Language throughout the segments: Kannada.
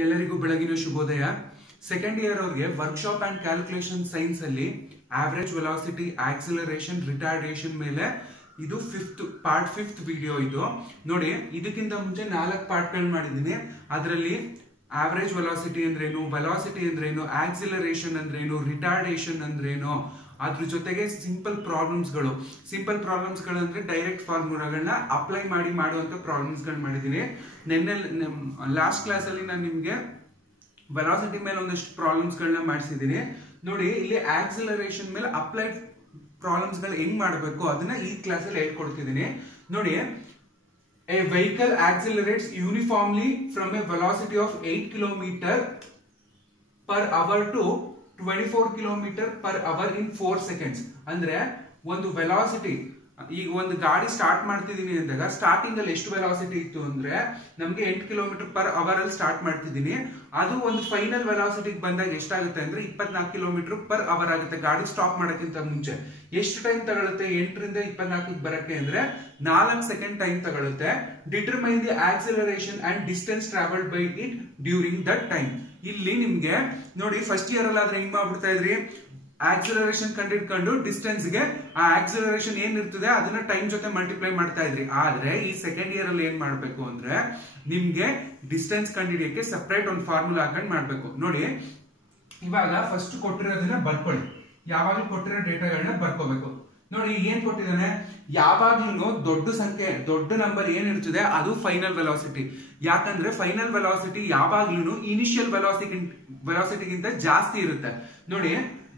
ಎಲ್ಲರಿಗೂ ಬೆಳಗಿನ ಶುಭೋದಯ. ಸೆಕೆಂಡ್ ಇಯರ್ ಅವರಿಗೆ ವರ್ಕ್ಶಾಪ್ ಅಂಡ್ ಕ್ಯಾಲ್ಕುಲೇಷನ್ ಸೈನ್ಸ್ ಅಲ್ಲಿ ಆವರೇಜ್ ವೆಲಾಸಿಟಿ, ಆಕ್ಸಿಲರೇಷನ್, ರಿಟಾರ್ಡೇಷನ್ ಮೇಲೆ ಇದು ಪಾರ್ಟ್ ಫಿಫ್ತ್ ವಿಡಿಯೋ ಇದು ನೋಡಿ. ಇದಕ್ಕಿಂತ ಮುಂಚೆ 4 ಪಾರ್ಟ್ಗಳು ಮಾಡಿದ್ದೀನಿ. ಅದರಲ್ಲಿ ಆವರೇಜ್ ವೆಲಾಸಿಟಿ ಅಂದ್ರೇನು, ವೆಲಾಸಿಟಿ ಅಂದ್ರೇನು, ಆಕ್ಸಿಲರೇಷನ್ ಅಂದ್ರೇನು, ರಿಟಾರ್ಡೇಷನ್ ಅಂದ್ರೇನು, ಅದ್ರ ಜೊತೆಗೆ ಸಿಂಪಲ್ ಪ್ರಾಬ್ಲಮ್ಸ್ಗಳು ಅಂದ್ರೆ ಡೈರೆಕ್ಟ್ ಫಾರ್ಮುಲಾಗಳನ್ನ ಅಪ್ಲೈ ಮಾಡಿ ಮಾಡುವಂತ ಪ್ರಾಬ್ಲಮ್ಸ್ಗಳು ಮಾಡಿದ್ದೀನಿ. ನಿನ್ನೆ ಲಾಸ್ಟ್ ಕ್ಲಾಸ್ ಅಲ್ಲಿ ನಾನು ನಿಮ್ಗೆ ವೆಲಾಸಿಟಿ ಮೇಲೆ ಒಂದಷ್ಟು ಪ್ರಾಬ್ಲಮ್ಸ್ಗಳನ್ನ ಮಾಡಿಸಿದ್ದೀನಿ ನೋಡಿ. ಇಲ್ಲಿ ಆಕ್ಸಿಲರೇಷನ್ ಮೇಲೆ ಅಪ್ಲೈಡ್ ಪ್ರಾಬ್ಲಮ್ಸ್ಗಳು ಹೆಂಗ್ ಮಾಡಬೇಕು ಅದನ್ನ ಈ ಕ್ಲಾಸ್ ಅಲ್ಲಿ ಹೇಳ್ಕೊಡ್ತಿದ್ದೀನಿ ನೋಡಿ. A vehicle accelerates uniformly from a velocity of 8 km per hour to 24 km per hour in 4 seconds. ಅಂದ್ರೆ ಒಂದು ವೆಲಾಸಿಟಿ, ಈಗ ಒಂದು ಗಾಡಿ ಸ್ಟಾರ್ಟ್ ಮಾಡ್ತಿದೀನಿ ಅಂದಾಗ ಸ್ಟಾರ್ಟಿಂಗ್ ಅಲ್ಲಿ ಎಷ್ಟು ವೆಲಾಸಿಟಿ ಇತ್ತು ಅಂದ್ರೆ ನಮ್ಗೆ 8 km per hour ಅಲ್ಲಿ ಸ್ಟಾರ್ಟ್ ಮಾಡ್ತಿದೀನಿ. ಅದು ಒಂದು ಫೈನಲ್ ವೆಲಾಸಿಟಿಗೆ ಬಂದಾಗ ಎಷ್ಟಾಗುತ್ತೆ ಅಂದ್ರೆ 24 km per hour ಆಗುತ್ತೆ. ಗಾಡಿ ಸ್ಟಾಪ್ ಮಾಡೋಕ್ಕಿಂತ ಮುಂಚೆ ಎಷ್ಟು ಟೈಮ್ ತಗೊಳುತ್ತೆ 8 ರಿಂದ 24 ಬರಕ್ಕೆ ಅಂದ್ರೆ 4 ಸೆಕೆಂಡ್ ಟೈಮ್ ತಗೊಳುತ್ತೆ. Determine the acceleration and distance travelled by it during that time. ಇಲ್ಲಿ ನಿಮ್ಗೆ ನೋಡಿ, ಫಸ್ಟ್ ಇಯರ್ ಅಲ್ಲಿ ಆದ್ರೆ ಹೆಂಗ್ ಮಾಡ್ಬಿಡ್ತಾ ಇದ್ರಿ, ಆಕ್ಸಿಲರೇಷನ್ ಕಂಡಿಡ್ಕೊಂಡು ಡಿಸ್ಟೆನ್ಸ್ ಗೆ ಆ ಆಕ್ಸಿಲರೇಷನ್ ಏನ್ ಇರ್ತದೆ ಅದನ್ನ ಟೈಮ್ ಜೊತೆ ಮಲ್ಟಿಪ್ಲೈ ಮಾಡ್ತಾ ಇದ್ರಿ. ಆದ್ರೆ ಈ ಸೆಕೆಂಡ್ ಇಯರ್ ಅಲ್ಲಿ ಏನ್ ಮಾಡ್ಬೇಕು ಅಂದ್ರೆ ನಿಮ್ಗೆ ಡಿಸ್ಟೆನ್ಸ್ ಕಂಡಿಡಿಯಕ್ಕೆ ಸಪರೇಟ್ ಒಂದು ಫಾರ್ಮುಲಾ ಹಾಕೊಂಡು ಮಾಡ್ಬೇಕು ನೋಡಿ. ಇವಾಗ ಫಸ್ಟ್ ಕೊಟ್ಟಿರೋದನ್ನ ಬರ್ಕೊಳ್ಳಿ, ಯಾವಾಗ್ಲೂ ಕೊಟ್ಟಿರೋ ಡೇಟಾಗಳನ್ನ ಬರ್ಕೋಬೇಕು ನೋಡಿ. ಏನ್ ಕೊಟ್ಟಿದ್ದಾನೆ, ಯಾವಾಗ್ಲೂ ದೊಡ್ಡ ಸಂಖ್ಯೆ, ದೊಡ್ಡ ನಂಬರ್ ಏನ್ ಇರ್ತದೆ ಅದು ಫೈನಲ್ ವೆಲಾಸಿಟಿ. ಯಾಕಂದ್ರೆ ಫೈನಲ್ ವೆಲಾಸಿಟಿ ಯಾವಾಗ್ಲೂ ಇನಿಷಿಯಲ್ ವೆಲಾಸಿಟಿಗಿಂತ ಜಾಸ್ತಿ ಇರುತ್ತೆ ನೋಡಿ.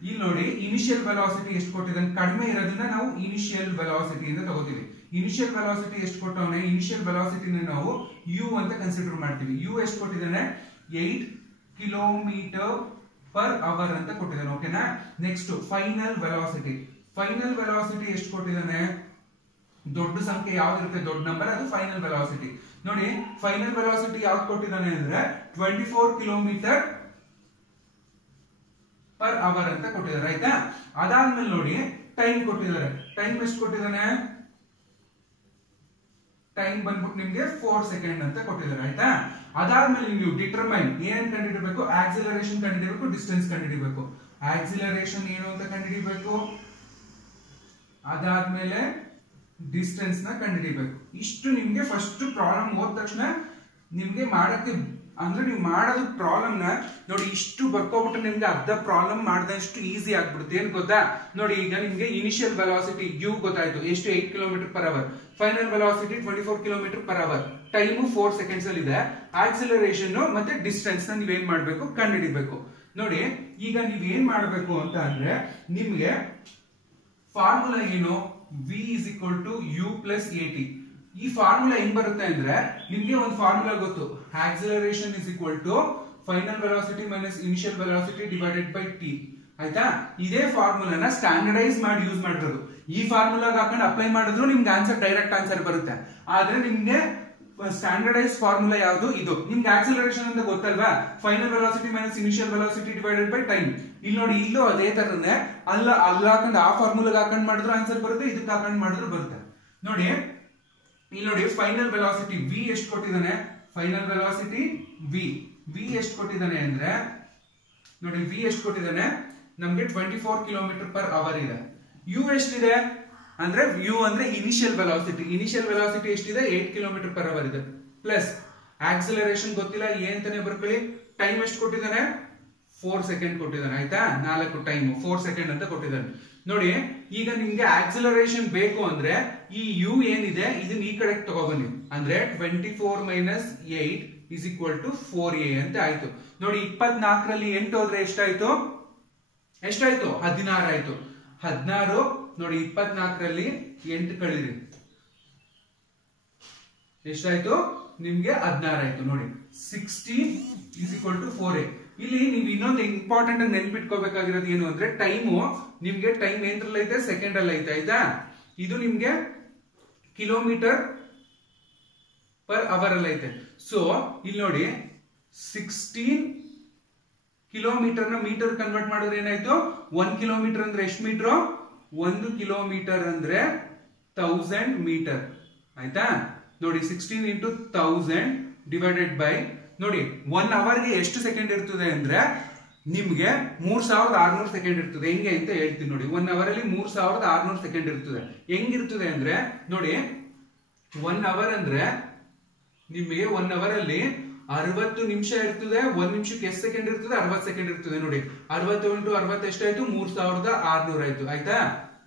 ಇಲ್ಲಿ ನೋಡಿ, ಇನಿಷಿಯಲ್ ವೆಲಾಸಿಟಿ ಎಷ್ಟು ಕೊಟ್ಟಿದ್ದಾನೆ, ಕಡಿಮೆ ಇರೋದನ್ನ ನಾವು ಇನಿಷಿಯಲ್ ವೆಲಾಸಿಟಿ ಅಂತ ತಗೋತೀವಿ. ಇನಿಷಿಯಲ್ ವೆಲಾಸಿಟಿ ಎಷ್ಟು ಕೊಟ್ಟವನೆ, ಇನಿಷಿಯಲ್ ವೆಲಾಸಿಟಿನ ನಾವು ಯು ಅಂತ ಕನ್ಸಿಡರ್ ಮಾಡ್ತೀವಿ. ಯು ಎಷ್ಟು ಕೊಟ್ಟಿದ್ದಾನೆ, 8 km per hour ಅಂತ ಕೊಟ್ಟಿದ್ದಾನೆ. ಓಕೆನಾ. Next final velocity. Final velocity ಎಷ್ಟು ಕೊಟ್ಟಿದ್ದಾನೆ, ದೊಡ್ಡ ಸಂಖ್ಯೆ ಯಾವ್ದಿರುತ್ತೆ, ದೊಡ್ಡ ನಂಬರ್, ಅದು ಫೈನಲ್ ವೆಲಾಸಿಟಿ ನೋಡಿ. ಫೈನಲ್ ವೆಲಾಸಿಟಿ ಯಾವ್ದು ಕೊಟ್ಟಿದ್ದಾನೆ ಅಂದ್ರೆ 24 km per hour ಅಂತ ಕೊಟ್ಟಿದ್ದಾರೆ. ಆಯ್ತಾ. ಅದಾದ್ಮೇಲೆ ನೋಡಿ ಟೈಮ್ ಕೊಟ್ಟಿದ್ದಾರೆ. ಟೈಮ್ ಎಷ್ಟು ಕೊಟ್ಟಿದ್ದಾನೆ, ಟೈಮ್ ಬಂದ್ಬಿಟ್ಟು ನಿಮ್ಗೆ 4 ಸೆಕೆಂಡ್ ಅಂತ ಕೊಟ್ಟಿದ್ದಾರೆ. ಆಯ್ತಾ. ಅದಾದ್ಮೇಲೆ ನೀವು ಡಿಟರ್ಮೈನ್ ಏನ್ ಕಂಡುಹಿಡಬೇಕು, ಆಕ್ಸಿಲರೇಷನ್ ಕಂಡುಹಿಡಬೇಕು, ಡಿಸ್ಟೆನ್ಸ್ ಕಂಡುಹಿಡಬೇಕು. ಆಕ್ಸಿಲರೇಷನ್ ಏನು ಅಂತ ಕಂಡುಹಿಡಬೇಕು, ಅದಾದ್ಮೇಲೆ ಡಿಸ್ಟೆನ್ಸ್ ನ ಕಂಡುಹಿಡಬೇಕು. ಇಷ್ಟು ನಿಮ್ಗೆ ಫಸ್ಟ್ ಪ್ರಾಬ್ಲಮ್ ಓದ ತಕ್ಷಣ ನಿಮ್ಗೆ ಮಾಡಕ್ಕೆ, ಅಂದ್ರೆ ನೀವು ಮಾಡೋದು ಪ್ರಾಬ್ಲಮ್ ನ ನೋಡಿ ಇಷ್ಟು ಬರ್ಕೋಬಿಟ್ರೆ ನಿಮ್ಗೆ ಅರ್ಧ ಪ್ರಾಬ್ಲಮ್ ಮಾಡಿದಷ್ಟು ಈಸಿ ಆಗ್ಬಿಡುತ್ತೆ. ಏನ್ ಗೊತ್ತಾ ನೋಡಿ, ಈಗ ನಿಮ್ಗೆ ಇನಿಷಿಯಲ್ ವೆಲಾಸಿಟಿ ಯು ಗೊತ್ತಾಯ್ತು, ಎಷ್ಟು 8 km per hour. Final velocity 24 km per hour. Time 4 seconds ಅಲ್ಲಿ ಇದೆ. ಆಕ್ಸಿಲರೇಷನ್ ಮತ್ತೆ ಡಿಸ್ಟೆನ್ಸ್ ನ ನೀವೇನ್ ಮಾಡ್ಬೇಕು, ಕಂಡುಹಿಡಿಬೇಕು ನೋಡಿ. ಈಗ ನೀವ್ ಏನ್ ಮಾಡ್ಬೇಕು ಅಂತ ಅಂದ್ರೆ ನಿಮ್ಗೆ ಫಾರ್ಮುಲಾ ಏನು, v is equal to u plus at. ಈ ಫಾರ್ಮುಲಾ ಹೆಂಗ್ ಬರುತ್ತೆ ಅಂದ್ರೆ ನಿಮ್ಗೆ ಒಂದು ಫಾರ್ಮುಲಾ ಗೊತ್ತು, acceleration is equal to final velocity minus initial velocity divided by T. ಆಯ್ತಾ. ಇದೇ ಫಾರ್ಮುಲಾನ ಸ್ಟ್ಯಾಂಡರ್ಡೈಸ್ ಮಾಡಿ ಯೂಸ್ ಮಾಡಿರೋದು. ಈ ಫಾರ್ಮುಲಾಗ ಹಾಕೊಂಡು ಅಪ್ಲೈ ಮಾಡಿದ್ರು ನಿಮ್ಗೆ ಆನ್ಸರ್ ಡೈರೆಕ್ಟ್ ಆನ್ಸರ್ ಬರುತ್ತೆ. ಆದ್ರೆ ನಿಮ್ಗೆ ಸ್ಟ್ಯಾಂಡರ್ಡೈಸ್ ಫಾರ್ಮುಲಾ ಯಾವುದು, ಇದು. ನಿಮ್ಗೆ ಆಕ್ಸಿಲರೇಷನ್ ಅಂತ ಗೊತ್ತಲ್ವಾ, final velocity minus initial velocity divided by time. ಇಲ್ಲಿ ನೋಡಿ, ಇಲ್ಲೂ ಅದೇ ತರನೇ ಅಲ್ಲ ಹಾಕೊಂಡು ಆ ಫಾರ್ಮುಲಾಗ ಹಾಕೊಂಡು ಮಾಡಿದ್ರು ಆನ್ಸರ್ ಬರುತ್ತೆ, ಇದಕ್ಕೆ ಹಾಕೊಂಡು ಮಾಡಿದ್ರು ಬರುತ್ತೆ ನೋಡಿ. ಇಲ್ಲಿ ನೋಡಿ, ಫೈನಲ್ ವೆಲಾಸಿಟಿ v ಎಷ್ಟು ಕೊಟ್ಟಿದ್ದಾನೆ, ಫೈನಲ್ ವೆಲಾಸಿಟಿ v ಎಷ್ಟು ಕೊಟ್ಟಿದ್ದಾನೆ ಅಂದ್ರೆ ನೋಡಿ, v ಎಷ್ಟು ಕೊಟ್ಟಿದ್ದಾನೆ ನಮ್ಗೆ 24 km per hour ಇದೆ. u ಎಷ್ಟಿದೆ ಅಂದ್ರೆ u ಅಂದ್ರೆ ಇನಿಷಿಯಲ್ ವೆಲಾಸಿಟಿ. ಇನಿಷಿಯಲ್ ವೆಲಾಸಿಟಿ ಎಷ್ಟಿದೆ, 8 km per hour ಇದೆ. ಪ್ಲಸ್ ಆಕ್ಸಿಲರೇಷನ್ ಗೊತ್ತಿಲ್ಲ, ಅಂತಾನೆ ಬರ್ಕೊಳ್ಳಿ. ಟೈಮ್ ಎಷ್ಟು ಕೊಟ್ಟಿದ್ದಾನೆ, 4 ಸೆಕೆಂಡ್ ಕೊಟ್ಟಿದ್ದಾನೆ. ಆಯ್ತಾ. 4 ಟೈಮ್ 4 ಸೆಕೆಂಡ್ ಅಂತ ಕೊಟ್ಟಿದ್ದಾನೆ ನೋಡಿ. ಈಗ ನಿಮ್ಗೆ ಆಕ್ಸಿಲರೇಷನ್ ಬೇಕು ಅಂದ್ರೆ ಈ ಯು ಏನಿದೆ ಇದನ್ನ ಈ ಕಡೆ ತಗೊಬನ್ನಿ. ಅಂದ್ರೆ 24 minus 8 is equal to 4a ಅಂತ ಆಯ್ತು ನೋಡಿ. 24 ರಲ್ಲಿ 8 ಹೋದ್ರೆ ಎಷ್ಟಾಯ್ತು, 16 ಆಯ್ತು. 16 ನೋಡಿ, 24 ರಲ್ಲಿ 8 ಕಳೀರಿ ಎಷ್ಟಾಯ್ತು ನಿಮ್ಗೆ 16 ಆಯ್ತು ನೋಡಿ. 16 ಇಸ್ ಈಕ್ವಲ್ ಟು 4a. ಇಲ್ಲಿ ನೀವು ಇನ್ನೊಂದು ಇಂಪಾರ್ಟೆಂಟ್ ಆಗಿ ನೆನ್ಪಿಟ್ಕೋಬೇಕಾಗಿರೋದು ಏನು ಅಂದ್ರೆ ಟೈಮು ನಿಮ್ಗೆ ಟೈಮ್ ಏನ್ರಲ್ಲಿ ಐತೆ, ಸೆಕೆಂಡ್ ಅಲ್ಲಿ ಐತೆ. ಆಯ್ತಾ. ಇದು ನಿಮ್ಗೆ ಕಿಲೋಮೀಟರ್ ಪರ್ ಅವರ್ ಅಲ್ಲಿ ಐತೆ. ಸೊ ಇಲ್ಲಿ ನೋಡಿ, 16 ಕಿಲೋಮೀಟರ್ ನ ಮೀಟರ್ ಕನ್ವರ್ಟ್ ಮಾಡಿದ್ರೆ ಏನಾಯ್ತು, 1 ಕಿಲೋಮೀಟರ್ ಅಂದ್ರೆ ಎಷ್ಟು ಮೀಟರ್, 1 ಕಿಲೋಮೀಟರ್ ಅಂದ್ರೆ 1000 ಮೀಟರ್. ಆಯ್ತಾ ನೋಡಿ. 16 into 1000 divided by ನೋಡಿ 1 ಅವರ್ಗೆ ಎಷ್ಟು ಸೆಕೆಂಡ್ ಇರ್ತದೆ ಅಂದ್ರೆ ನಿಮ್ಗೆ 3600 ಸೆಕೆಂಡ್ ಇರ್ತದೆ. ಹೆಂಗೆ ಅಂತ ಹೇಳ್ತೀನಿ ನೋಡಿ. 1 ಅವರ್ ಅಲ್ಲಿ 3600 ಸೆಕೆಂಡ್ ಇರ್ತದೆ. ಹೆಂಗಿರ್ತದೆ ಅಂದ್ರೆ ನೋಡಿ 1 ಅವರ್ ಅಂದ್ರೆ ನಿಮಗೆ 1 ಅವರ್ ಅಲ್ಲಿ 60 ನಿಮಿಷ ಇರ್ತದೆ. 1 ನಿಮಿಷಕ್ಕೆ ಎಷ್ಟು ಸೆಕೆಂಡ್ ಇರ್ತದೆ? 60 ಸೆಕೆಂಡ್ ಇರ್ತದೆ. ನೋಡಿ 60 × 60 ಎಷ್ಟಾಯ್ತು? 3600 ಆಯ್ತು. ಆಯ್ತಾ?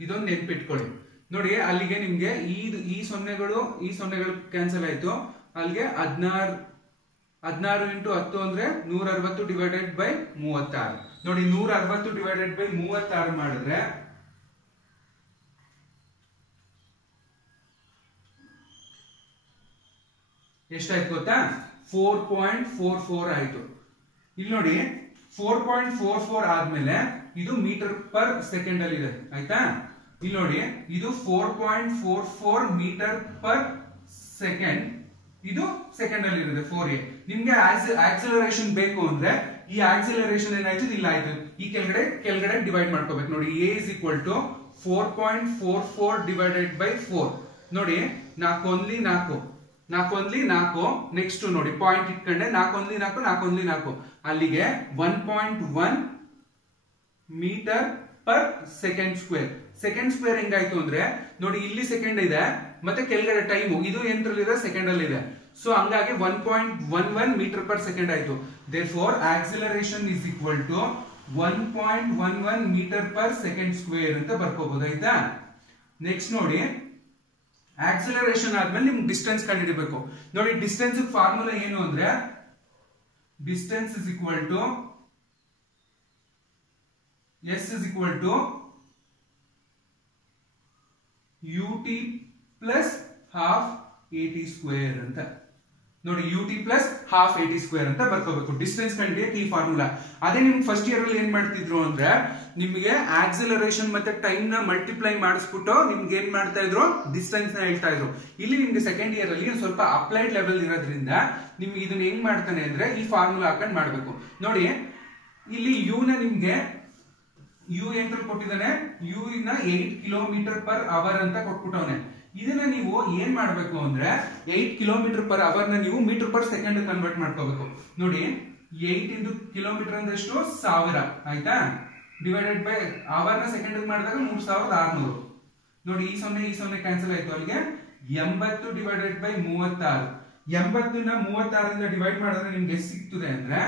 ಇದೊಂದು ನೆನ್ಪಿಟ್ಕೊಳ್ಳಿ. ನೋಡಿ ಅಲ್ಲಿಗೆ ನಿಮ್ಗೆ ಈ ಸೊನ್ನೆಗಳು ಕ್ಯಾನ್ಸಲ್ ಆಯ್ತು. ಅಲ್ಲಿಗೆ 16 × 10 ಅಂದ್ರೆ 160 ಡಿವೈಡೆಡ್ ಬೈ 36. ನೋಡಿ 160 ಡಿವೈಡೆಡ್ ಬೈ 36 ಮಾಡಿದ್ರೆ ಎಷ್ಟಾಯ್ತು ಗೊತ್ತಾ? 4.44 ಆಯ್ತು. ಇಲ್ಲಿ ನೋಡಿ 4.44 ಆದ್ಮೇಲೆ ಇದು ಮೀಟರ್ ಪರ್ ಸೆಕೆಂಡ್ ಅಲ್ಲಿ ಇದೆ. ಆಯ್ತಾ? ಇಲ್ಲಿ ನೋಡಿ ಇದು 4.44 ಮೀಟರ್ ಪರ್ ಸೆಕೆಂಡ್, ಇದು ಸೆಕೆಂಡ್ ಅಲ್ಲಿ ಇರುತ್ತೆ 4a. ನಿಮ್ಗೆ ಆಕ್ಸಿಲರೇಷನ್ ಬೇಕು ಅಂದ್ರೆ ಈ ಆಕ್ಸಿಲರೇಷನ್ ಏನಾಯ್ತು? ಇಲ್ಲ ಆಯ್ತು. ಈ ಕೆಳಗಡೆ ಡಿವೈಡ್ ಮಾಡ್ಕೋಬೇಕು. ನೋಡಿ a is equal to 4.44 divided by 4. ನೋಡಿ 4 ಒಂದ್ಲಿ 4. ನೆಕ್ಸ್ಟ್ ನೋಡಿ ಪಾಯಿಂಟ್ ಇಟ್ಕೊಂಡೆ 4 ಒಂದ್ಲಿ 4 ಅಲ್ಲಿಗೆ 1.1 metre per second square. Second square ಹೆಂಗಾಯ್ತು ಅಂದ್ರೆ ನೋಡಿ ಇಲ್ಲಿ ಸೆಕೆಂಡ್ ಇದೆ ಮತ್ತೆ ಕೆಳಗಡೆ ಟೈಮ್ ಇದು ಎಂಟ್ರಲ್ಲಿದೆ, ಸೆಕೆಂಡ್ ಅಲ್ಲಿ ಇದೆ. ಸೊ ಹಂಗಾಗಿ 1.11 ಮೀಟರ್ ಪರ್ ಸೆಕೆಂಡ್ ಆಯ್ತು. Therefore acceleration is equal to 1.11 metre per second square ಅಂತ ಬರ್ಕೋಬಹುದು. ಆಯ್ತಾ? ನೆಕ್ಸ್ಟ್ ನೋಡಿ ಆಕ್ಸಿಲರೇಷನ್ ಆದ್ಮೇಲೆ ನಿಮ್ಗೆ ಡಿಸ್ಟೆನ್ಸ್ ಕಂಡುಹಿಡಿಬೇಕು. ನೋಡಿ ಡಿಸ್ಟೆನ್ಸ್ ಫಾರ್ಮುಲಾ ಏನು ಅಂದ್ರೆ distance is equal to S is equal to ut plus half at square ಅಂತ. ನೋಡಿ ut plus half at square ಅಂತ ಬರ್ಕೋಬೇಕು. ಡಿಸ್ಟೆನ್ಸ್ ಕಂಡುಹಿಡಿಯಕ್ಕೆ ಈ ಫಾರ್ಮುಲಾ. ಅದೇ ನಿಮ್ಗೆ ಫಸ್ಟ್ ಇಯರ್ ಅಲ್ಲಿ ಏನ್ ಮಾಡ್ತಿದ್ರು ಅಂದ್ರೆ ನಿಮಗೆ ಆಕ್ಸಿಲರೇಷನ್ ಮತ್ತೆ ಟೈಮ್ ನ ಮಲ್ಟಿಪ್ಲೈ ಮಾಡಿಸ್ಬಿಟ್ಟು ನಿಮ್ಗೆ ಏನ್ ಮಾಡ್ತಾ ಇದ್ರು? ಡಿಸ್ಟೆನ್ಸ್ ನ ಹೇಳ್ತಾ ಇದ್ರು. ಇಲ್ಲಿ ನಿಮ್ಗೆ ಸೆಕೆಂಡ್ ಇಯರ್ ಅಲ್ಲಿ ಸ್ವಲ್ಪ ಅಪ್ಲೈಡ್ ಲೆವೆಲ್ ಇರೋದ್ರಿಂದ ನಿಮ್ಗೆ ಇದನ್ನ ಹೆಂಗ್ ಮಾಡ್ತಾನೆ ಅಂದ್ರೆ ಈ ಫಾರ್ಮುಲಾ ಹಾಕೊಂಡು ಮಾಡ್ಬೇಕು. ನೋಡಿ ಇಲ್ಲಿ ಯು ನ ನಿಮ್ಗೆ ಯು ಎಂತ ಕೊಟ್ಟಿದ್ದಾನೆ? ಯು ಇನ್ನ 8 ಕಿಲೋಮೀಟರ್ ಪರ್ ಅವರ್ ಅಂತ ಕೊಟ್ಬಿಟ್ಟವನೆ. ಇದನ್ನ ನೀವು ಏನ್ ಮಾಡ್ಬೇಕು ಅಂದ್ರೆ 8 ಕಿಲೋಮೀಟರ್ ಪರ್ ಅವರ್ ನ ನೀವು ಮೀಟರ್ ಪರ್ ಸೆಕೆಂಡ್ ಕನ್ವರ್ಟ್ ಮಾಡ್ಕೋಬೇಕು. ನೋಡಿ 8 ಇಂಟು ಕಿಲೋಮೀಟರ್ ಅಂದ್ರೆ ಎಷ್ಟು? 1000. ಆಯ್ತಾ? ಡಿವೈಡೆಡ್ ಬೈ ಅವರ್ ನ ಸೆಕೆಂಡ್ ಮಾಡಿದಾಗ 3600. ನೋಡಿ ಈ ಸೊನ್ನೆ ಕ್ಯಾನ್ಸಲ್ ಆಯ್ತು. ಅಲ್ಲಿಗೆ 80 ಡಿವೈಡೆಡ್ ಬೈ 36. 80 ನ 36 ಇಂದ ಡಿವೈಡ್ ಮಾಡಿದ್ರೆ ನಿಮ್ಗೆ ಎಷ್ಟು ಸಿಗ್ತದೆ ಅಂದ್ರೆ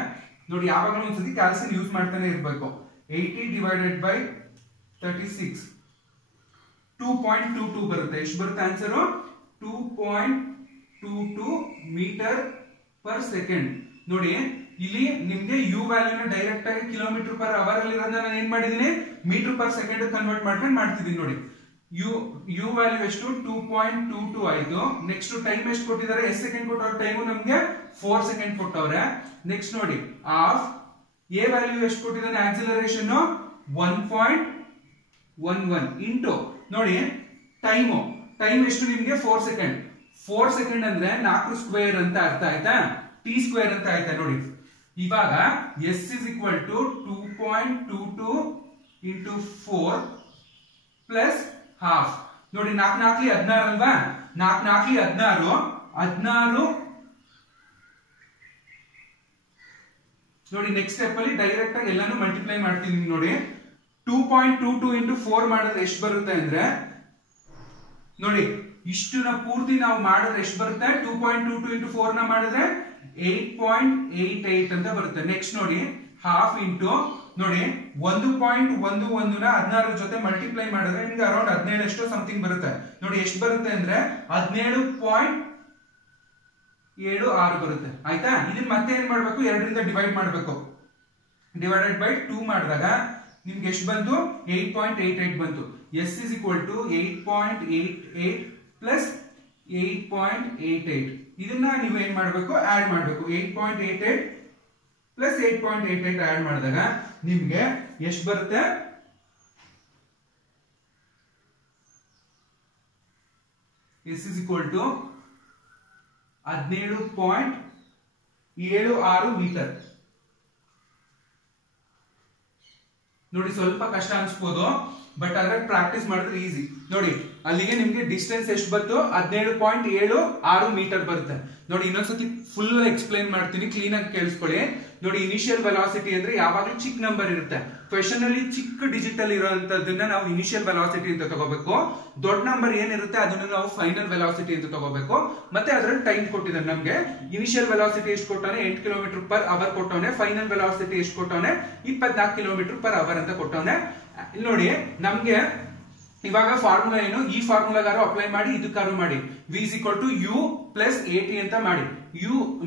ನೋಡಿ ಯಾವಾಗಲೂ ಒಂದ್ಸತಿ ಕ್ಯಾಲ್ಸಿಯಂ ಯೂಸ್ ಮಾಡ್ತಾನೆ ಇರ್ಬೇಕು. 80 divided by 36 2.22 ಬರುತ್ತೆ. ಎಷ್ಟು ಬರುತ್ತೆ ಆನ್ಸರ್? 2.22 metre per second. ನೋಡಿ ಇಲ್ಲಿ ನಿಮ್ಗೆ ಯು ವ್ಯಾಲ್ಯೂನ ಡೈರೆಕ್ಟ್ ಆಗಿ ಕಿಲೋಮೀಟರ್ ಪರ್ ಅವರ್ ಅಲ್ಲಿ ಇರೋದನ್ನ ನಾನು ಏನ್ ಮಾಡಿದೀನಿ? ಮೀಟರ್ ಪರ್ ಸೆಕೆಂಡ್ ಕನ್ವರ್ಟ್ ಮಾಡ್ಕೊಂಡು ಮಾಡ್ತಿದ್ದೀನಿ. ನೋಡಿ ಯು ವ್ಯಾಲ್ಯೂ ಎಷ್ಟು? 2.22 ಆಯ್ತು. ನೆಕ್ಸ್ಟ್ ಟೈಮ್ ಎಷ್ಟು ಕೊಟ್ಟಿದ್ದಾರೆ? ಎಷ್ಟು ಸೆಕೆಂಡ್ ಕೊಟ್ಟವ್ರ? ಟೈಮು ನಮ್ಗೆ 4 ಸೆಕೆಂಡ್ ಕೊಟ್ಟವ್ರೆ. ನೆಕ್ಸ್ಟ್ ನೋಡಿ ಆಫ್ ಎ ವ್ಯಾಲ್ಯೂ ಎಷ್ಟು ಕೊಟ್ಟಿದ್ದಾನೆ? ಆಕ್ಸಿಲರೇಷನ್ 1.11 ಇಂಟು ನೋಡಿ ಟೈಮ್ ಎಷ್ಟು ನಿಮ್ಗೆ? 4 ಸೆಕೆಂಡ್. 4 ಸೆಕೆಂಡ್ ಅಂದ್ರೆ 4 ಸ್ಕ್ವೇರ್ ಅಂತ ಅರ್ಥ. ಆಯ್ತಾ? ಟಿ ಸ್ಕ್ವೇರ್ ಅಂತ ಆಯ್ತಾ? ನೋಡಿ ಇವಾಗ S is equal to 2.22 into 4 plus half. ನೋಡಿ 4 4 16 ಅಲ್ವಾ? 4 4 16 ನೋಡಿ ನೆಕ್ಸ್ಟ್ ಸ್ಟೆಪ್ ಅಲ್ಲಿ ಡೈರೆಕ್ಟ್ ಆಗಿ ಎಲ್ಲಾನು ಮಲ್ಟಿಪ್ಲೈ ಮಾಡ್ತೀನಿ. ನೋಡಿ 2.22 into 4 ಮಾಡಿದ್ರೆ ಎಷ್ಟು ಬರುತ್ತೆ ಅಂದ್ರೆ ನೋಡಿ ಇಷ್ಟನ್ನ ಪೂರ್ತಿ ನಾವು ಮಾಡಿದ್ರೆ ಎಷ್ಟು ಬರುತ್ತೆ? 2.22 into 4 ನ ಮಾಡಿದ್ರೆ 8.88 ಅಂತ ಬರುತ್ತೆ. ನೆಕ್ಸ್ಟ್ ನೋಡಿ ಹಾಫ್ ಇಂಟು ನೋಡಿ 1.11 ನ 16 ಜೊತೆ ಮಲ್ಟಿಪ್ಲೈ ಮಾಡಿದ್ರೆ ನಿಮ್ಗೆ ಅರೌಂಡ್ 17 ಎಷ್ಟೋ ಸಮಥಿಂಗ್ ಬರುತ್ತೆ. ನೋಡಿ ಎಷ್ಟು ಬರುತ್ತೆ ಅಂದ್ರೆ 17.76 ಬರುತ್ತೆ. ಆಯ್ತಾ? ಇದನ್ನ ಮತ್ತೆ ಏನ್ ಮಾಡ್ಬೇಕು? 2 ರಿಂದ ಡಿವೈಡ್ ಮಾಡ್ಬೇಕು. ಡಿವೈಡೆಡ್ ಬೈ 2 ಮಾಡಿದಾಗ ನಿಮ್ಗೆ ಎಷ್ಟು ಬಂತು? 8.88 ಬಂತು. S is equal to 8.88 plus 8.88. ಇದನ್ನ ನೀವು ಏನ್ ಮಾಡ್ಬೇಕು? ಆಡ್ ಮಾಡ್ಬೇಕು. 8.88 plus 8.88 ಆಡ್ ಮಾಡಿದಾಗ ನಿಮ್ಗೆ ಎಷ್ಟು ಬರುತ್ತೆ? S is equal to 17.76 metre. ನೋಡಿ ಸ್ವಲ್ಪ ಕಷ್ಟ ಅನ್ಸ್ಬೋದು, ಬಟ್ ಅದ್ರ ಪ್ರಾಕ್ಟೀಸ್ ಮಾಡಿದ್ರೆ ಈಸಿ. ನೋಡಿ ಅಲ್ಲಿಗೆ ನಿಮ್ಗೆ ಡಿಸ್ಟೆನ್ಸ್ ಎಷ್ಟು ಬಂತು 17.76 ಮೀಟರ್ ಬರುತ್ತೆ ನೋಡಿ. ಇನ್ನೊಂದ್ಸತಿ ಫುಲ್ ಎಕ್ಸ್ಪ್ಲೈನ್ ಮಾಡ್ತೀನಿ, ಕ್ಲೀನ್ ಆಗಿ ಕೇಳಿಸ್ಕೊಳ್ಳಿ ನೋಡಿ. ಇನಿಷಿಯಲ್ ವೆಲಾಸಿಟಿ ಅಂದ್ರೆ ಯಾವಾಗಲೂ ಚಿಕ್ಕ ನಂಬರ್ ಇರುತ್ತೆ. ಕ್ವೆಶ್ಚನ್ ಅಲ್ಲಿ ಚಿಕ್ಕ ಡಿಜಿಟಲ್ ಇರೋಂತದನ್ನ ನಾವು ಇನಿಷಿಯಲ್ ವೆಲಾಸಿಟಿ ಅಂತ ತಗೋಬೇಕು. ದೊಡ್ಡ ನಂಬರ್ ಏನಿರುತ್ತೆ ಅದನ್ನ ನಾವು ಫೈನಲ್ ವೆಲಾಸಿಟಿ ಅಂತ ತಗೋಬೇಕು. ಮತ್ತೆ ಅದ್ರಲ್ಲಿ ಟೈಮ್ ಕೊಟ್ಟಿದ್ದಾನೆ ನಮ್ಗೆ. ಇನಿಷಿಯಲ್ ವೆಲಾಸಿಟಿ ಎಷ್ಟು ಕೊಟ್ಟವನೆ 8 ಕಿಲೋಮೀಟರ್ ಪರ್ ಅವರ್ ಕೊಟ್ಟವನೆ. ಫೈನಲ್ ವೆಲಾಸಿಟಿ ಎಷ್ಟು ಕೊಟ್ಟವನೆ 24 ಕಿಲೋಮೀಟರ್ ಪರ್ ಅವರ್ ಅಂತ ಕೊಟ್ಟವನೆ. ನೋಡಿ ನಮ್ಗೆ ಇವಾಗ ಫಾರ್ಮುಲಾ ಏನು, ಈ ಫಾರ್ಮುಲಾಗಾರು ಅಪ್ಲೈ ಮಾಡಿ, ಇದಕ್ಕಾರು ಮಾಡಿ. v is equal to u plus at ಅಂತ ಮಾಡಿ.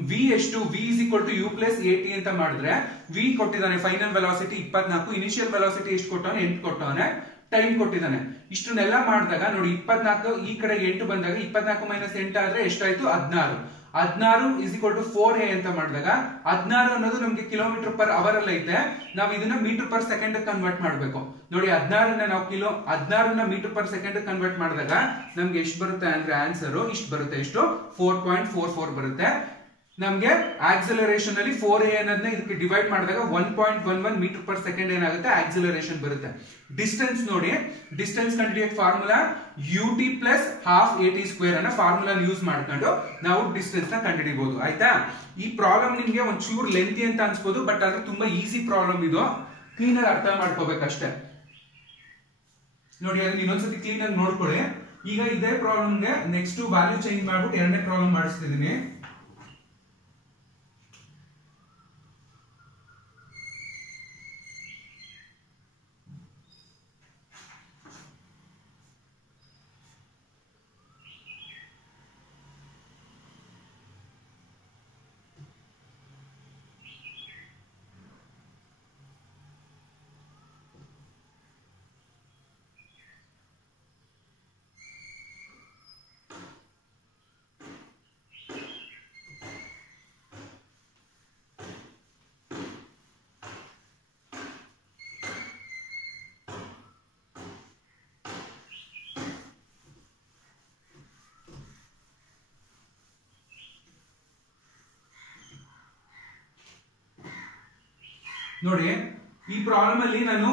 v ಎಷ್ಟು v is equal to u plus at ಅಂತ ಮಾಡಿದ್ರೆ v ಕೊಟ್ಟಿದ್ದಾನೆ ಫೈನಲ್ ವೆಲಾಸಿಟಿ 24, ಇನಿಷಿಯಲ್ ವೆಲಾಸಿಟಿ ಎಷ್ಟು ಕೊಟ್ಟವನೆ 8 ಕೊಟ್ಟವನೆ, ಟೈಮ್ ಕೊಟ್ಟಿದ್ದಾನೆ. ಇಷ್ಟನ್ನೆಲ್ಲ ಮಾಡಿದಾಗ ನೋಡಿ 24 ಈ ಕಡೆ 8 ಬಂದಾಗ 24 ಮೈನಸ್ 8 ಆದ್ರೆ ಎಷ್ಟಾಯ್ತು 16. 16 is equal to 4a ಅಂತ ಮಾಡಿದಾಗ 16 ಅನ್ನೋದು ನಮ್ಗೆ ಕಿಲೋಮೀಟರ್ ಪರ್ ಅವರ್ ಅಲ್ಲಿ ಐತೆ. ನಾವು ಇದನ್ನ ಮೀಟರ್ ಪರ್ ಸೆಕೆಂಡ್ ಕನ್ವರ್ಟ್ ಮಾಡ್ಬೇಕು ನೋಡಿ. 16ನ ಮೀಟರ್ ಪರ್ ಸೆಕೆಂಡ್ ಕನ್ವರ್ಟ್ ಮಾಡಿದಾಗ ನಮ್ಗೆ ಎಷ್ಟು ಬರುತ್ತೆ ಅಂದ್ರೆ ಆನ್ಸರ್ ಇಷ್ಟು ಬರುತ್ತೆ. ಎಷ್ಟು 4.44 ಬರುತ್ತೆ. ನಮ್ಗೆ ಆಕ್ಸಲರೇಷನ್ ಅಲ್ಲಿ 4a ಅನ್ನೋದನ್ನ ಇದಕ್ಕೆ ಡಿವೈಡ್ ಮಾಡಿದಾಗ 1.11 ಮೀಟರ್ ಪರ್ ಸೆಕೆಂಡ್ ಏನಾಗುತ್ತೆ ಆಕ್ಸಲರೇಷನ್ ಬರುತ್ತೆ. ಡಿಸ್ಟೆನ್ಸ್ ನೋಡಿ, ಡಿಸ್ಟೆನ್ಸ್ ಕಂಡುಹಿಡಿಯಕ್ಕೆ formula ut plus half at square ಅನ್ನ ಫಾರ್ಮುಲಾ ಯೂಸ್ ಮಾಡ್ಕೊಂಡು ನಾವು ಡಿಸ್ಟೆನ್ಸ್ ನ ಕಂಡುಹಿಡಿಬಹುದು. ಆಯ್ತಾ? ಈ ಪ್ರಾಬ್ಲಮ್ ನಿಮ್ಗೆ ಒಂಚೂರು ಲೆಂತಿ ಅಂತ ಅನ್ಸ್ಬೋದು, ಬಟ್ ಆದ್ರೆ ತುಂಬಾ ಈಸಿ ಪ್ರಾಬ್ಲಮ್ ಇದು. ಕ್ಲೀನ್ ಆಗಿ ಅರ್ಥ ಮಾಡ್ಕೋಬೇಕಷ್ಟೇ ನೋಡಿ. ಅದನ್ನ ಇನ್ನೊಂದ್ಸತಿ ಕ್ಲೀನ್ ಆಗಿ ನೋಡ್ಕೊಳ್ಳಿ. ಈಗ ಇದೇ ಪ್ರಾಬ್ಲಮ್ಗೆ ನೆಕ್ಸ್ಟ್ ವ್ಯಾಲ್ಯೂ ಚೇಂಜ್ ಮಾಡ್ಬಿಟ್ಟು ಎರಡನೇ ಪ್ರಾಬ್ಲಮ್ ಮಾಡಿಸ್ತಿದ್ದೀನಿ. ನೋಡಿ ಈ ಪ್ರಾಬ್ಲಮ್ ಅಲ್ಲಿ ನಾನು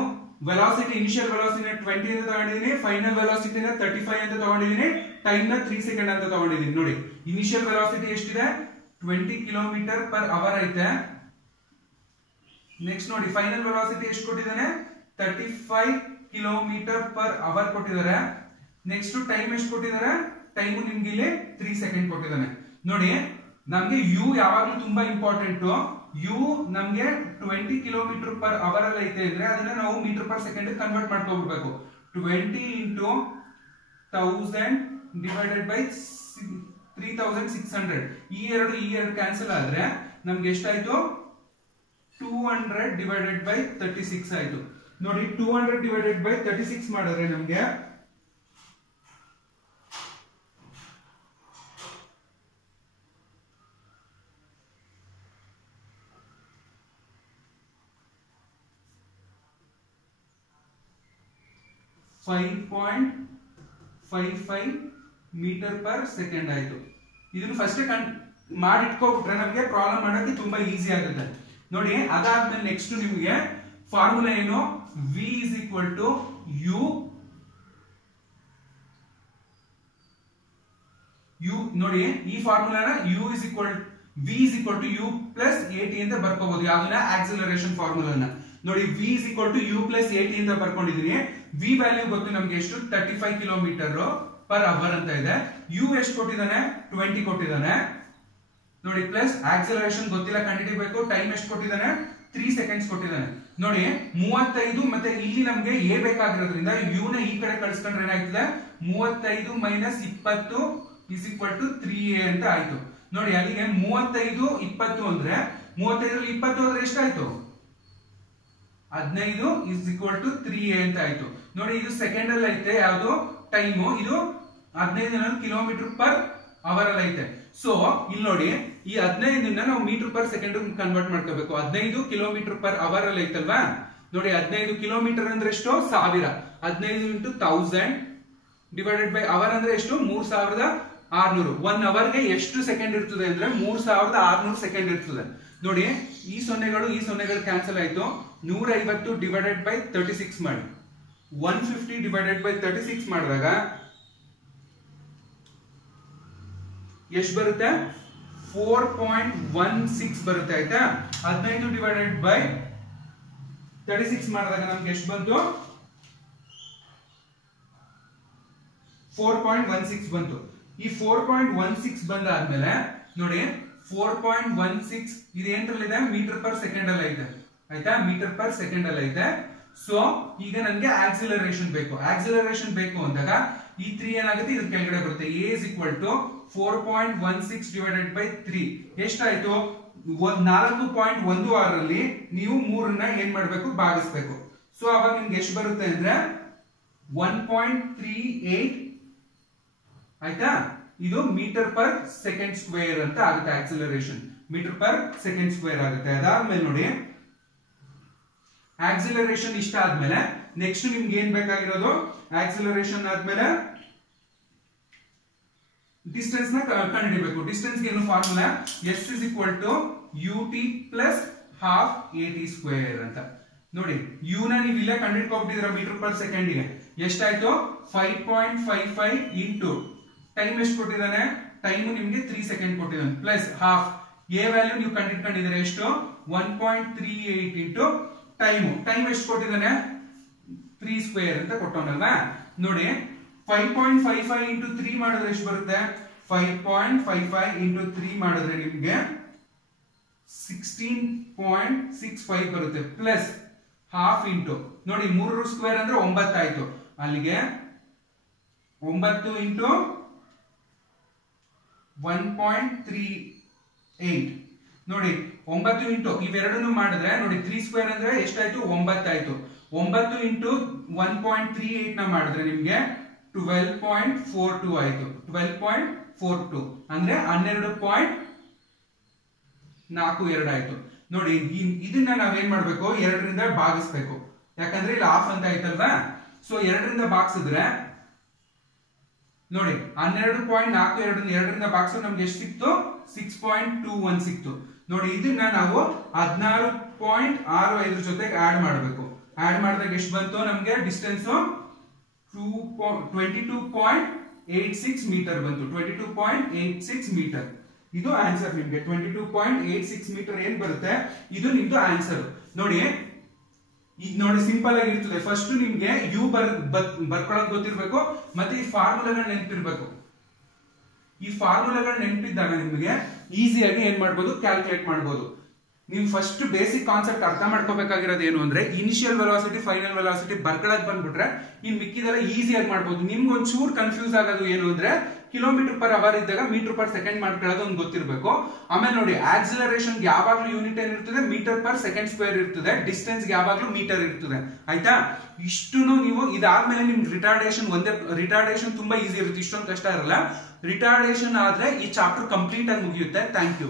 ವೆಲಾಸಿಟಿ ಇನಿಷಿಯಲ್ ವೆಲಾಸಿಟಿ 20 ಅಂತ ತಗೊಂಡಿದ್ದೀನಿ, ಫೈನಲ್ ವೆಲಾಸಿಟಿನ 35 ಅಂತ ತಗೊಂಡಿದ್ದೀನಿ, ಟೈಮ್ ನ 3 ಸೆಕೆಂಡ್ ಅಂತ ತಗೊಂಡಿದ್ದೀನಿ. ನೋಡಿ ಇನಿಷಿಯಲ್ ವೆಲಾಸಿಟಿ ಎಷ್ಟಿದೆ 20 ಕಿಲೋಮೀಟರ್ ಪರ್ ಅವರ್ ಐತೆ. ನೆಕ್ಸ್ಟ್ ನೋಡಿ ಫೈನಲ್ ವೆಲಾಸಿಟಿ ಎಷ್ಟು ಕೊಟ್ಟಿದ್ದಾನೆ 35 ಕಿಲೋಮೀಟರ್ ಪರ್ ಅವರ್ ಕೊಟ್ಟಿದ್ದಾರೆ. ನೆಕ್ಸ್ಟ್ ಟೈಮ್ ಎಷ್ಟು ಕೊಟ್ಟಿದ್ದಾರೆ, ಟೈಮ್ ನಿಮ್ಗೆ ಇಲ್ಲಿ 3 ಸೆಕೆಂಡ್ ಕೊಟ್ಟಿದ್ದಾನೆ. ನೋಡಿ ನಮ್ಗೆ ಯು ಯಾವಾಗ್ಲೂ ತುಂಬಾ ಇಂಪಾರ್ಟೆಂಟ್. ಯು ನಮ್ಗೆ 20 ಕಿಲೋಮೀಟರ್ ಪರ್ ಅವರ್ ಅಲ್ಲಿ ಐತೆ ಅಂದ್ರೆ ಅದನ್ನ ನಾವು ಮೀಟರ್ ಪರ್ ಸೆಕೆಂಡ್ ಕನ್ವರ್ಟ್ ಮಾಡ್ಕೊಬಿಡ್ಬೇಕು. 20 into 1000 ಡಿವೈಡೆಡ್ ಬೈ 3600. ಈ ಎರಡು ಕ್ಯಾನ್ಸಲ್ ಆದ್ರೆ ನಮ್ಗೆ ಎಷ್ಟಾಯ್ತು 200 ಡಿವೈಡೆಡ್ ಬೈ 36 ಆಯ್ತು. ನೋಡಿ 200 ಡಿವೈಡೆಡ್ ಬೈ 36 ಮಾಡಿದ್ರೆ ನಮ್ಗೆ 5.55 ಮೀಟರ್ ಪರ್ ಸೆಕೆಂಡ್ ಆಯ್ತು. ಇದನ್ನು ಫಸ್ಟ್ ಮಾಡಿ ಇಟ್ಕೋಬಿಟ್ರೆ ನಮಗೆ ಪ್ರಾಬ್ಲಮ್ ಮಾಡೋಕೆ ತುಂಬಾ ಈಸಿ ಆಗುತ್ತೆ. ನೋಡಿ ಅದಾದ್ಮೇಲೆ ನೆಕ್ಸ್ಟ್ ನಿಮಗೆ ಫಾರ್ಮುಲಾ ಏನು, v is equal to u ನೋಡಿ ಈ ಫಾರ್ಮುಲಾನ v is equal to u plus at ಅಂತ ಬರ್ಕೋಬಹುದು. ಯಾವ್ದನ್ನ ಆಕ್ಸಿಲರೇಷನ್ ಫಾರ್ಮುಲಾನ ನೋಡಿ v is equal to u plus at ಅಂತ ಬರ್ಕೊಂಡಿದೀನಿ. v ವ್ಯಾಲ್ಯೂ ಗೊತ್ತು ನಮ್ಗೆ ಎಷ್ಟು 35 ಕಿಲೋಮೀಟರ್ ಪರ್ ಅವರ್ ಅಂತ ಇದೆ. u ಎಷ್ಟು ಕೊಟ್ಟಿದ್ದಾನೆ 20 ಕೊಟ್ಟಿದ್ದಾನೆ. ನೋಡಿ ಪ್ಲಸ್ ಆಕ್ಸಿಲರೇಷನ್ ಗೊತ್ತಿಲ್ಲ ಕಂಡುಹಿಡಿಬೇಕು. ಟೈಮ್ ಎಷ್ಟು ಕೊಟ್ಟಿದ್ದಾನೆ 3 ಸೆಕೆಂಡ್ಸ್ ಕೊಟ್ಟಿದ್ದಾನೆ. ನೋಡಿ 35 ಮತ್ತೆ ಇಲ್ಲಿ ನಮ್ಗೆ a ಬೇಕಾಗಿರೋದ್ರಿಂದ u ನ ಈ ಕಡೆ ಕಳಿಸ್ಕೊಂಡ್ರೆ ಏನಾಗ್ತದೆ 35 minus 20 is equal to 3a ಅಂತ ಆಯ್ತು. ನೋಡಿ ಅಲ್ಲಿಗೆ 35 20 ಅಂದ್ರೆ 35 20 ಅಂದ್ರೆ ಎಷ್ಟಾಯ್ತು 15 is equal to 3a ಅಂತ ಆಯ್ತು. ನೋಡಿ ಇದು ಸೆಕೆಂಡ್ ಅಲ್ಲಿ ಐತೆ, ಯಾವುದು ಟೈಮು, ಇದು 15 ಕಿಲೋಮೀಟರ್ ಪರ್ ಅವರ್ ಅಲ್ಲಿ ಐತೆ. ಸೊ ಇಲ್ಲಿ ನೋಡಿ ಈ 15 ನಾವು ಮೀಟರ್ ಪರ್ ಸೆಕೆಂಡ್ ಕನ್ವರ್ಟ್ ಮಾಡ್ಕೋಬೇಕು. 15 ಕಿಲೋಮೀಟರ್ ಪರ್ ಅವರ್ ಅಲ್ಲಿ ಐತಲ್ವಾ. ನೋಡಿ 15 ಕಿಲೋಮೀಟರ್ ಅಂದ್ರೆ ಎಷ್ಟು 1000. 15 into 1000 ಡಿವೈಡೆಡ್ ಬೈ ಅವರ್ ಅಂದ್ರೆ ಎಷ್ಟು 3600. 1 ಅವರ್ಗೆ ಎಷ್ಟು ಸೆಕೆಂಡ್ ಇರ್ತದೆ ಅಂದ್ರೆ 3600 ಸೆಕೆಂಡ್ ಇರ್ತದೆ. ನೋಡಿ ಈ ಸೊನ್ನೆಗಳು ಕ್ಯಾನ್ಸಲ್ ಆಯ್ತು. 150 ಡಿವೈಡೆಡ್ ಬೈ 36 ಮಾಡಿ 150 ಡಿವೈಡೆಡ್ ಬೈ 36 ಮಾಡಿದಾಗ ಎಷ್ಟು ಬರುತ್ತೆ 4.16 ಬರುತ್ತೆ ಆಯ್ತಾ 15 ಡಿವೈಡೆಡ್ ಬೈ 36 ಮಾಡಿದಾಗ ನಮ್ಗೆ ಎಷ್ಟು ಬಂತು 4.16 ಬಂತು ಈ 4.16 ಬಂದಾದ್ಮೇಲೆ ನೋಡಿ 4.16 ಇದೇಂಟ್ರಲ್ಲಿದೆ ಮೀಟರ್ ಪರ್ ಸೆಕೆಂಡ್ ಅಲ್ಲಿ ಐತೆ ಆಯ್ತಾ ಮೀಟರ್ ಪರ್ ಸೆಕೆಂಡ್ ಅಲ್ಲಿ ಐತೆ ಸೊ ಈಗ ನನಗೆ ಆಕ್ಸಿಲರೇಷನ್ ಬೇಕು ಅಂದಾಗ ಈ 3 ಏನಾಗುತ್ತೆ ಇದ್ರ ಕೆಳಗಡೆ ಬರುತ್ತೆ a is equal to 4.16 divided by 3 ಎಷ್ಟಾಯ್ತು 4.16 ಅಲ್ಲಿ ನೀವು 3ನ್ನ ಏನ್ ಮಾಡಬೇಕು ಭಾಗಿಸಬೇಕು ಸೊ ಅವಾಗ ನಿಮ್ಗೆ ಎಷ್ಟು ಬರುತ್ತೆ ಅಂದ್ರೆ 1.38 ಆಯ್ತಾ ಇದು ಮೀಟರ್ ಪರ್ ಸೆಕೆಂಡ್ ಸ್ಕ್ವೇರ್ ಅಂತ ಆಗುತ್ತೆ acceleration metre per second square ಆಗುತ್ತೆ ಅದಾದ್ಮೇಲೆ ನೋಡಿ ಆಕ್ಸಿಲರೇಷನ್ ಇಷ್ಟ ಆದ್ಮೇಲೆ ನೆಕ್ಸ್ಟ್ ನಿಮ್ಗೆ ಏನ್ ಬೇಕಾಗಿರೋದು ಆಕ್ಸಿಲರೇಷನ್ ಆದ್ಮೇಲೆ ಡಿಸ್ಟೆನ್ಸ್ ನ ಕಂಡುಹಿಡಿಯಬೇಕು ಡಿಸ್ಟೆನ್ಸ್ ಏನು formula s is equal to ut plus half at square ಅಂತ ನೋಡಿ u ನ ನೀವು ಇಲ್ಲೇ ಕಂಡುಹಿಡ್ಕೊಂಡ್ಬಿಟ್ಟಿದ್ದೀರಾ ಮೀಟರ್ ಪರ್ ಸೆಕೆಂಡ್ ಗೆ ಎಷ್ಟಾಯ್ತು 5.55 ಇಂಟು ಟೈಮ್ ಎಷ್ಟು ಕೊಟ್ಟಿದ್ದಾನೆ ಟೈಮ್ ನಿಮ್ಗೆ 3 ಸೆಕೆಂಡ್ ಕೊಟ್ಟಿದ್ದಾನೆ ಪ್ಲಸ್ ಹಾಫ್ a ವ್ಯಾಲ್ಯೂ ನೀವು ಕಂಡುಹಿಡ್ಕೊಂಡಿದ್ದೀರಾ ಎಷ್ಟು 1.38 ಇಂಟು ಟೈಮ್ ಎಷ್ಟು ಕೊಟ್ಟಿದ್ದಾನೆ 3 ಸ್ಕ್ವೇರ್ ಅಂತ ಕೊಟ್ಟವನಲ್ವಾ ನೋಡಿ 5.55 ಇಂಟು 3 ಮಾಡಿದ್ರೆ ಎಷ್ಟು ಬರುತ್ತೆ 5.55 ಇಂಟು 3 ಮಾಡಿದ್ರೆ ನಿಮ್ಗೆ 16.65 ಬರುತ್ತೆ ಪ್ಲಸ್ ಹಾಫ್ ಇಂಟು ನೋಡಿ 3 ಸ್ಕ್ವೇರ್ ಅಂದ್ರೆ 9 ಆಯ್ತು ಅಲ್ಲಿಗೆ 9 ಇಂಟು 1.38 ನೋಡಿ 9 ಇಂಟು ಇವೆರಡನ್ನು ಮಾಡಿದ್ರೆ ನೋಡಿ 3 ಸ್ಕ್ವೇರ್ ಅಂದ್ರೆ ಎಷ್ಟಾಯ್ತು 9 ಆಯ್ತು 9 ಇಂಟು 1.38 ನ ಮಾಡಿದ್ರೆ ನಿಮ್ಗೆ 12.42 ಆಯ್ತು 12.42 ಅಂದ್ರೆ 12.42 ಆಯ್ತು ನೋಡಿ ಇದನ್ನ ನಾವೇನ್ ಮಾಡ್ಬೇಕು 2 ರಿಂದ ಭಾಗಿಸ್ಬೇಕು ಯಾಕಂದ್ರೆ ಇಲ್ಲಿ ಹಾಫ್ ಅಂತ ಆಯ್ತಲ್ವಾ ಸೊ 2 ರಿಂದ ಭಾಗಿಸಿದ್ರೆ ನೋಡಿ 12.42 2 ರಿಂದ ಭಾಗಿಸಿದ್ರೆ ನಮ್ಗೆ ಎಷ್ಟು ಸಿಕ್ತು 6.21 ಸಿಕ್ತು ನೋಡಿ ಇದನ್ನ ನಾವು 16.65 ಜೊತೆಗೆ ಆಡ್ ಮಾಡಬೇಕು ಆಡ್ ಮಾಡಿದಾಗ ಎಷ್ಟು ಬಂತು ನಮ್ಗೆ ಡಿಸ್ಟೆನ್ಸ್ 22.86 ಮೀಟರ್ ಬಂತು 22.86 ಮೀಟರ್ ಇದು ಆನ್ಸರ್ ನಿಮ್ಗೆ 22.86 ಮೀಟರ್ ಏನ್ ಬರುತ್ತೆ ಇದು ನಿಮ್ದು ಆನ್ಸರ್ ನೋಡಿ ಈಗ ನೋಡಿ ಸಿಂಪಲ್ ಆಗಿ ಇರ್ತದೆ ಫಸ್ಟ್ ನಿಮ್ಗೆ ಯು ಬರ್ಕೊಳ್ಳೋದು ಗೊತ್ತಿರ್ಬೇಕು ಮತ್ತೆ ಈ ಫಾರ್ಮುಲಾಗಳನ್ನ ನೆನಪಿರ್ಬೇಕು ಈ ಫಾರ್ಮುಲಾಗಳನ್ನ ನೆನಪಿದ್ದಾಗ ನಿಮಗೆ ಈಸಿಯಾಗಿ ಏನ್ ಮಾಡ್ಬೋದು ಕ್ಯಾಲ್ಕುಲೇಟ್ ಮಾಡ್ಬೋದು ನೀವು ಫಸ್ಟ್ ಬೇಸಿಕ್ ಕಾನ್ಸೆಪ್ಟ್ ಅರ್ಥ ಮಾಡ್ಕೋಬೇಕಾಗಿರೋದು ಏನು ಅಂದ್ರೆ ಇನಿಷಿಯಲ್ ವೆಲಾಸಿಟಿ ಫೈನಲ್ ವೆಲಾಸಿಟಿ ಬರ್ಕೊಳ್ಳೋದು ಬಂದ್ಬಿಟ್ರೆ ಇನ್ ಮಿಕ್ಕಿದೆಲ್ಲ ಈಸಿಯಾಗಿ ಮಾಡ್ಬೋದು ನಿಮ್ಗೆ ಒಂಚೂರು ಕನ್ಫ್ಯೂಸ್ ಆಗೋದು ಏನು ಅಂದ್ರೆ ಕಿಲೋಮೀಟರ್ ಪರ್ ಅವರ್ ಇದ್ದಾಗ ಮೀಟರ್ ಪರ್ ಸೆಕೆಂಡ್ ಮಾಡ್ಕೊಳ್ಳೋದು ಒಂದು ಗೊತ್ತಿರಬೇಕು ಆಮೇಲೆ ನೋಡಿ ಆಕ್ಸಿಲರೇಷನ್ ಯಾವಾಗ್ಲೂ ಯೂನಿಟ್ ಏನಿರ್ತದೆ ಮೀಟರ್ ಪರ್ ಸೆಕೆಂಡ್ ಸ್ಕ್ವೇರ್ ಇರ್ತದೆ ಡಿಸ್ಟೆನ್ಸ್ ಯಾವಾಗ್ಲೂ ಮೀಟರ್ ಇರ್ತದೆ ಆಯ್ತಾ ಇಷ್ಟುನು ನೀವು ಇದಾದ್ಮೇಲೆ ನಿಮ್ಗೆ ರಿಟಾರ್ಡೇಷನ್ ತುಂಬಾ ಈಸಿ ಇರುತ್ತೆ ಇಷ್ಟೊಂದು ಕಷ್ಟ ಇರಲ್ಲ ರಿಟಾರ್ಡೇಷನ್ ಆದ್ರೆ ಈ ಚಾಪ್ಟರ್ ಕಂಪ್ಲೀಟ್ ಆಗಿ ಮುಗಿಯುತ್ತೆ ಥ್ಯಾಂಕ್ ಯು